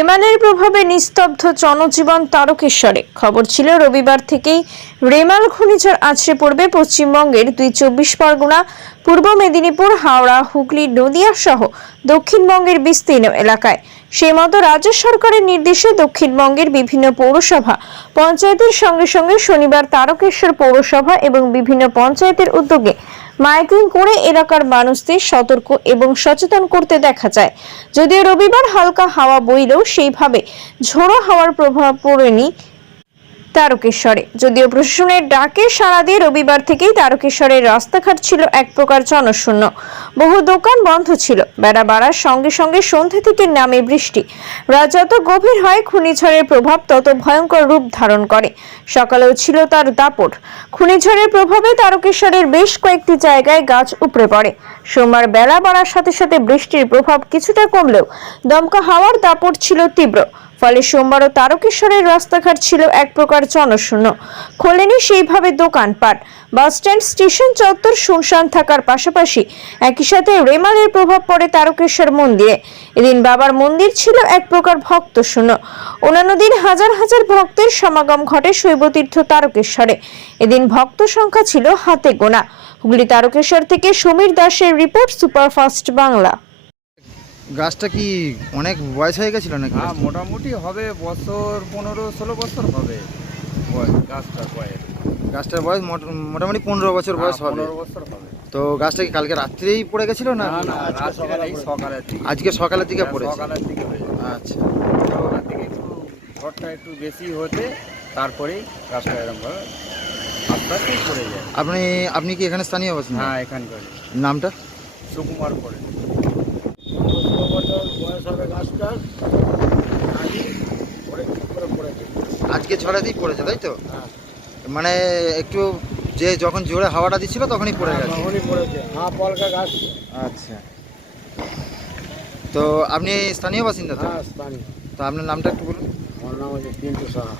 রেমালের প্রভাবে নিস্তব্ধ জনজীবন তারকেশ্বরে। খবর ছিল রবিবার থেকেই রেমাল ঘূর্ণিঝড় আছড়ে পড়বে পশ্চিমবঙ্গের ২ পরগনা, পূর্ব মেদিনীপুর, হাওড়া, হুগলি, নদিয়া সহ দক্ষিণবঙ্গের বিস্তীর্ণ এলাকায়। সেই মতো রাজ্য সরকারের নির্দেশে দক্ষিণবঙ্গের বিভিন্ন পৌরসভা পঞ্চায়েতের সঙ্গে সঙ্গে শনিবার তারকেশ্বর পৌরসভা এবং বিভিন্ন পঞ্চায়েতের উদ্যোগে মাইকিং করে এলাকার মানুষদের সতর্ক এবং সচেতন করতে দেখা যায়। যদিও রবিবার হালকা হাওয়া বইলেও সেইভাবে ঝোড়ো হাওয়ার প্রভাব পড়েনি তারকেশ্বরে। যদিও প্রশাসনের ডাকে সাড়া দিয়ে রবিবার থেকেই তারকেশ্বরের রাস্তাঘাট ছিল এক প্রকার জনশূন্য। বহু দোকান বন্ধ ছিল। বেলা বাড়ার সঙ্গে সঙ্গে সন্ধ্যা থেকে নামে বৃষ্টি। রাত যত গভীর হয় ঘূর্ণিঝড়ের প্রভাব তত ভয়ঙ্কর রূপ ধারণ করে। সকালেও ছিল তার দাপট। ঘূর্ণিঝড়ের প্রভাবে তারকেশ্বরের বেশ কয়েকটি জায়গায় গাছ উপড়ে পড়ে। সোমবার বেলা বাড়ার সাথে সাথে বৃষ্টির প্রভাব কিছুটা কমলেও দমকা হাওয়ার দাপট ছিল তীব্র। ফলে সোমবারও তারকেশ্বরের রাস্তাঘাট ছিল এক প্রকার জনশূন্য। খোলেনি সেইভাবে দোকানপাট। বাসস্ট্যান্ড, স্টেশন চত্বর শুনশান থাকার পাশাপাশি একই সাথে রেমালের প্রভাব পড়ে তারকেশ্বর মন্দিরে। এদিন বাবার মন্দির ছিল এক প্রকার ভক্ত শূন্য। অন্যান্য দিন হাজার হাজার ভক্তের সমাগম ঘটে শৈবতীর্থ তারকেশ্বরে। এদিন ভক্ত সংখ্যা ছিল হাতে গোনা। হুগলি তারকেশ্বর থেকে সমীর দাসের রিপোর্ট, সুপারফাস্ট বাংলা। গাছটা কি অনেক বয়স হয়ে গেছিল নাকি? হ্যাঁ, মোটামুটি হবে বছর 15-16 বছর হবে গাছটার বয়স। গাছটার বয়স মোটামুটি 15 বছর বয়স হবে। 15 বছর হবে। তো গাছটা কি কালকে রাত্রেই পড়ে গেছিল না? না, সকালের দিকে। আজকে সকালের দিকে পড়েছে। সকালের দিকে হয়েছে। আচ্ছা, সকালের দিকে একটু ঝড়টা একটু বেশি হতে তারপরেই গাছটা এরকম ভাবে আস্তে আস্তে পড়ে যায়। আপনি কি এখানে স্থানীয় বাসিন্দা? হ্যাঁ, এখানকার নামটা? সুকুমার পড়ে। বয়স হবে গাছটার, আজকে ঝড়েতেই পড়েছে, তাই তো? হ্যাঁ। মানে একটু যখন জোরে হাওয়াটা দিচ্ছিল তখনই পড়ে গেছে। তখনই পড়েছে। হ্যাঁ, পলকা গাছ। আচ্ছা, তো আপনি স্থানীয় বাসিন্দা তো? হ্যাঁ, স্থানীয়। তো আপনার নামটা একটু বলুন। আমার নাম হচ্ছে পিন্টু সাহা।